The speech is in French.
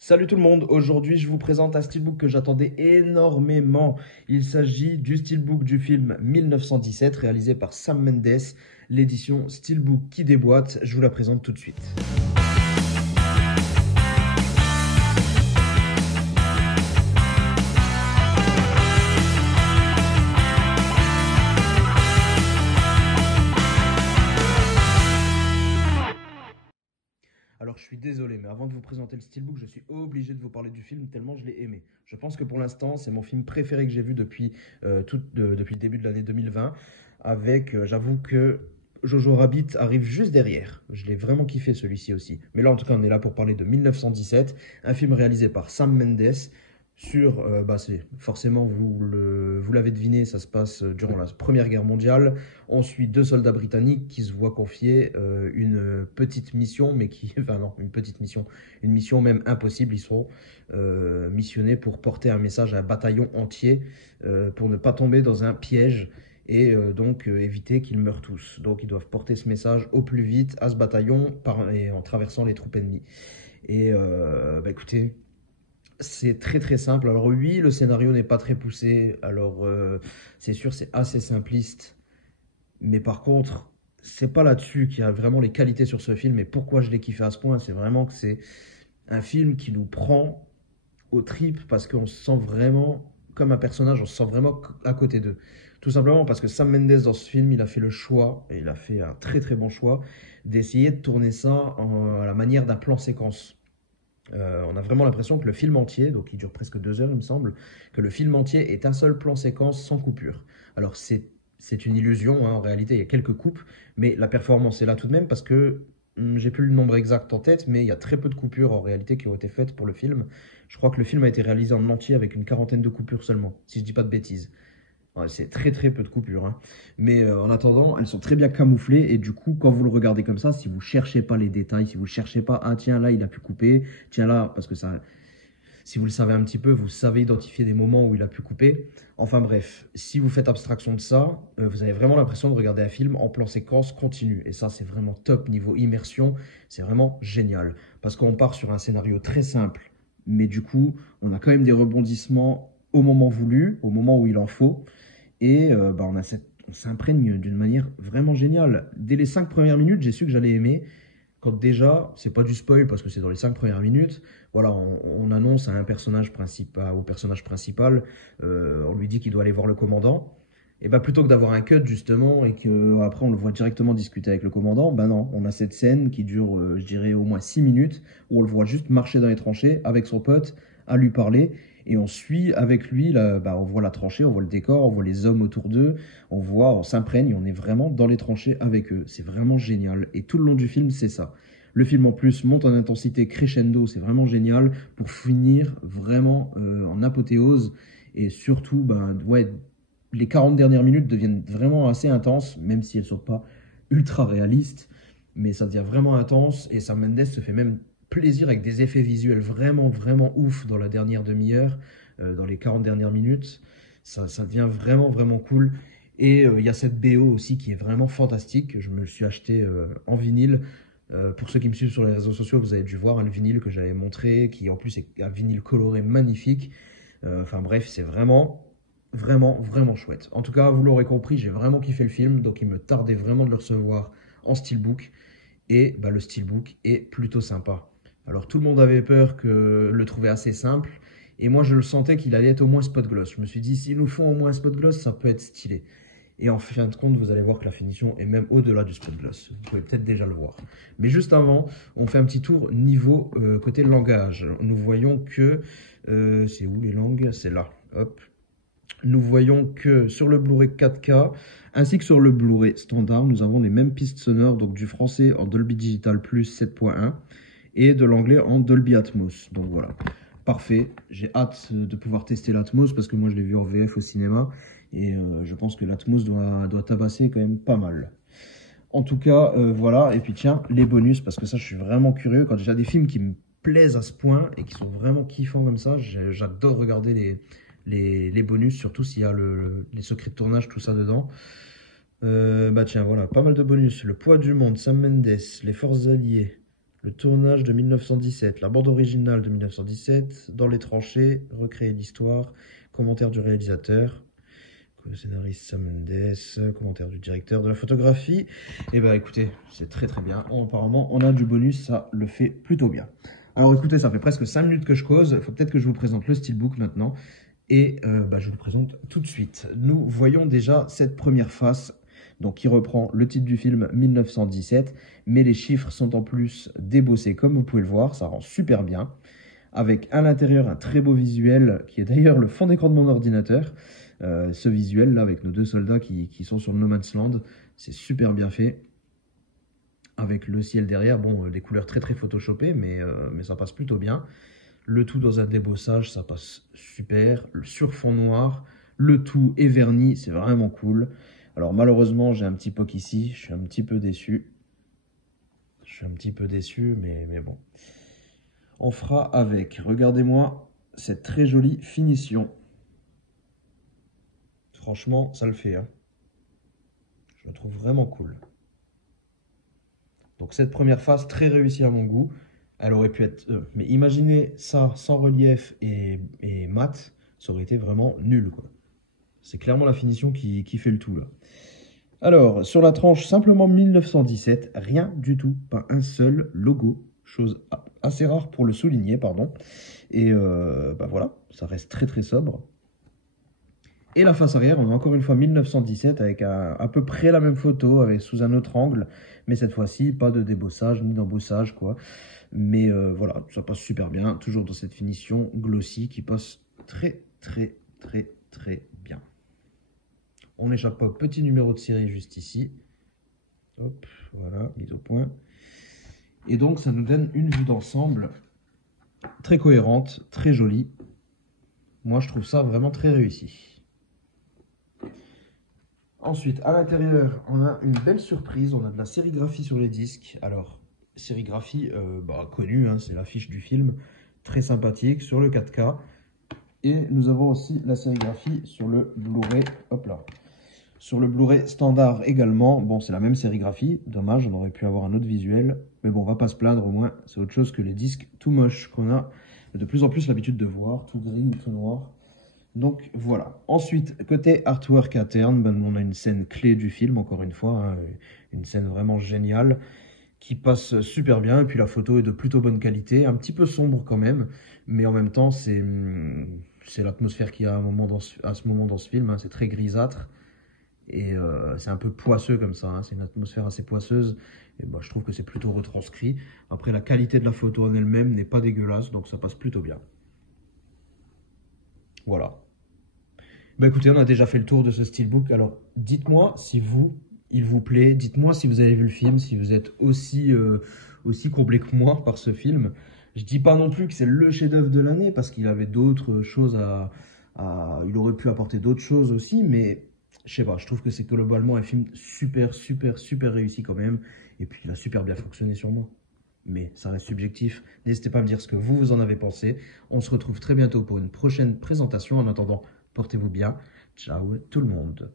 Salut tout le monde, aujourd'hui je vous présente un steelbook que j'attendais énormément. Il s'agit du steelbook du film 1917 réalisé par Sam Mendes, l'édition Steelbook qui déboîte. Je vous la présente tout de suite. Alors je suis désolé, mais avant de vous présenter le steelbook, je suis obligé de vous parler du film tellement je l'ai aimé. Je pense que pour l'instant, c'est mon film préféré que j'ai vu depuis le début de l'année 2020. J'avoue que Jojo Rabbit arrive juste derrière. Je l'ai vraiment kiffé celui-ci aussi. Mais là, en tout cas, on est là pour parler de 1917, un film réalisé par Sam Mendes. Forcément, vous l'avez deviné, ça se passe durant la Première Guerre mondiale. On suit deux soldats britanniques qui se voient confier une petite mission, enfin non, une petite mission, une mission même impossible. Ils sont missionnés pour porter un message à un bataillon entier pour ne pas tomber dans un piège et éviter qu'ils meurent tous. Donc ils doivent porter ce message au plus vite à ce bataillon et en traversant les troupes ennemies. Écoutez, c'est très très simple. Alors oui, le scénario n'est pas très poussé. C'est sûr, c'est assez simpliste. Mais par contre, c'est pas là-dessus qu'il y a vraiment les qualités sur ce film. Et pourquoi je l'ai kiffé à ce point, c'est vraiment que c'est un film qui nous prend aux tripes parce qu'on se sent vraiment comme un personnage, on se sent vraiment à côté d'eux. Tout simplement parce que Sam Mendes dans ce film, il a fait le choix, et il a fait un très très bon choix, d'essayer de tourner ça à la manière d'un plan séquence. On a vraiment l'impression que le film entier, donc il dure presque 2 heures il me semble, que le film entier est un seul plan séquence sans coupure. Alors c'est une illusion, hein, en réalité il y a quelques coupes, mais la performance est là tout de même parce que j'ai plus le nombre exact en tête, mais il y a très peu de coupures en réalité qui ont été faites pour le film. Je crois que le film a été réalisé en entier avec une quarantaine de coupures seulement, si je dis pas de bêtises. Ouais, c'est très très peu de coupures, hein. Mais en attendant, elles sont très bien camouflées et du coup, quand vous le regardez comme ça, si vous cherchez pas les détails, si vous cherchez pas, ah tiens là il a pu couper, tiens là, parce que ça, si vous le savez un petit peu, vous savez identifier des moments où il a pu couper. Enfin bref, si vous faites abstraction de ça, vous avez vraiment l'impression de regarder un film en plan séquence continu. Et ça, c'est vraiment top niveau immersion, c'est vraiment génial. Parce qu'on part sur un scénario très simple, mais du coup, on a quand même des rebondissements au moment voulu, au moment où il en faut. On s'imprègne d'une manière vraiment géniale. Dès les 5 premières minutes, j'ai su que j'allais aimer. Quand déjà, c'est pas du spoil parce que c'est dans les 5 premières minutes, voilà, on annonce à un personnage principal, au personnage principal, on lui dit qu'il doit aller voir le commandant. Et bah plutôt que d'avoir un cut justement et que après on le voit directement discuter avec le commandant, bah non, on a cette scène qui dure, je dirais au moins 6 minutes où on le voit juste marcher dans les tranchées avec son pote à lui parler. Et on suit avec lui, là, on voit la tranchée, on voit le décor, on voit les hommes autour d'eux, on s'imprègne, on est vraiment dans les tranchées avec eux. C'est vraiment génial. Et tout le long du film, c'est ça. Le film en plus monte en intensité crescendo, c'est vraiment génial pour finir vraiment en apothéose. Et surtout, ouais, les 40 dernières minutes deviennent vraiment assez intenses, même si elles ne sont pas ultra réalistes. Mais ça devient vraiment intense et Sam Mendes se fait même plaisir avec des effets visuels vraiment, vraiment ouf dans la dernière demi-heure, dans les 40 dernières minutes. Ça devient vraiment, vraiment cool. Et il y a cette BO aussi qui est vraiment fantastique. Je me le suis acheté en vinyle. Pour ceux qui me suivent sur les réseaux sociaux, vous avez dû voir, hein, le vinyle que j'avais montré, qui en plus est un vinyle coloré magnifique. Enfin bref, c'est vraiment, vraiment, vraiment chouette. En tout cas, vous l'aurez compris, j'ai vraiment kiffé le film, donc il me tardait vraiment de le recevoir en steelbook. Et bah, le steelbook est plutôt sympa. Alors tout le monde avait peur que le trouver assez simple. Et moi je le sentais qu'il allait être au moins spot gloss. Je me suis dit, s'ils nous font au moins spot gloss, ça peut être stylé. Et en fin de compte, vous allez voir que la finition est même au-delà du spot gloss. Vous pouvez peut-être déjà le voir. Mais juste avant, on fait un petit tour niveau côté langage. Nous voyons que... c'est où les langues? C'est là. Hop. Nous voyons que sur le Blu-ray 4K, ainsi que sur le Blu-ray standard, nous avons les mêmes pistes sonores, donc du français en Dolby Digital Plus 7.1 et de l'anglais en Dolby Atmos. Donc voilà, parfait. J'ai hâte de pouvoir tester l'Atmos parce que moi je l'ai vu en VF au cinéma et je pense que l'Atmos doit tabasser quand même pas mal. En tout cas, voilà. Et puis tiens, les bonus, parce que ça je suis vraiment curieux. Quand j'ai des films qui me plaisent à ce point et qui sont vraiment kiffants comme ça, j'adore regarder les bonus, surtout s'il y a les secrets de tournage, tout ça dedans. Bah tiens, voilà, pas mal de bonus. Le poids du monde, Sam Mendes, les forces alliées, Le tournage de 1917, la bande originale de 1917, Dans les tranchées, recréer l'histoire, commentaire du réalisateur, le scénariste Sam Mendes, commentaire du directeur de la photographie. Et bah écoutez, c'est très très bien. Apparemment, on a du bonus, ça le fait plutôt bien. Alors écoutez, ça fait presque 5 minutes que je cause. Il faut peut-être que je vous présente le steelbook maintenant. Et je vous le présente tout de suite. Nous voyons déjà cette première face, donc qui reprend le titre du film 1917, mais les chiffres sont en plus débossés comme vous pouvez le voir, ça rend super bien. Avec à l'intérieur un très beau visuel, qui est d'ailleurs le fond d'écran de mon ordinateur. Ce visuel là, avec nos deux soldats qui sont sur le No Man's Land, c'est super bien fait. Avec le ciel derrière, bon, des couleurs très très photoshopées, mais ça passe plutôt bien. Le tout dans un débossage, ça passe super. Sur fond noir, le tout est verni, c'est vraiment cool. Alors malheureusement, j'ai un petit POC ici, je suis un petit peu déçu. Je suis un petit peu déçu, mais bon. On fera avec. Regardez-moi cette très jolie finition. Franchement, ça le fait, hein. Je la trouve vraiment cool. Donc cette première phase, très réussie à mon goût. Elle aurait pu être... mais imaginez ça sans relief et mat, ça aurait été vraiment nul, quoi. C'est clairement la finition qui fait le tout, là. Alors, sur la tranche, simplement 1917, rien du tout, pas un seul logo. Chose assez rare pour le souligner, pardon. Et voilà, ça reste très très sobre. Et la face arrière, on a encore une fois 1917 avec à peu près la même photo, avec, sous un autre angle. Mais cette fois-ci, pas de débossage ni d'embossage, quoi. Mais voilà, ça passe super bien. Toujours dans cette finition glossy qui passe très, très, très, très bien. On n'échappe pas au petit numéro de série juste ici. Hop, voilà, mise au point. Et donc, ça nous donne une vue d'ensemble très cohérente, très jolie. Moi, je trouve ça vraiment très réussi. Ensuite, à l'intérieur, on a une belle surprise. On a de la sérigraphie sur les disques. Alors, sérigraphie connue, hein, c'est l'affiche du film. Très sympathique sur le 4K. Et nous avons aussi la sérigraphie sur le Blu-ray. Hop là. Sur le Blu-ray standard également. Bon, c'est la même sérigraphie. Dommage, on aurait pu avoir un autre visuel. Mais bon, on va pas se plaindre au moins. C'est autre chose que les disques tout moches qu'on a de plus en plus l'habitude de voir. Tout gris ou tout noir. Donc voilà. Ensuite, côté artwork interne, on a une scène clé du film, encore une fois, hein, une scène vraiment géniale qui passe super bien. Et puis la photo est de plutôt bonne qualité, un petit peu sombre quand même, mais en même temps, c'est l'atmosphère qu'il y a à ce moment dans ce film. Hein, c'est très grisâtre et c'est un peu poisseux comme ça. Hein, c'est une atmosphère assez poisseuse. Et je trouve que c'est plutôt retranscrit. Après, la qualité de la photo en elle-même n'est pas dégueulasse, donc ça passe plutôt bien. Voilà. Écoutez, on a déjà fait le tour de ce steelbook. Alors, dites-moi si il vous plaît. Dites-moi si vous avez vu le film, si vous êtes aussi comblé que moi par ce film. Je dis pas non plus que c'est le chef-d'œuvre de l'année parce qu'il avait d'autres choses il aurait pu apporter d'autres choses aussi, mais je sais pas. Je trouve que c'est globalement un film super, super, super réussi quand même. Et puis, il a super bien fonctionné sur moi. Mais ça reste subjectif. N'hésitez pas à me dire ce que vous en avez pensé. On se retrouve très bientôt pour une prochaine présentation. En attendant, portez-vous bien. Ciao tout le monde.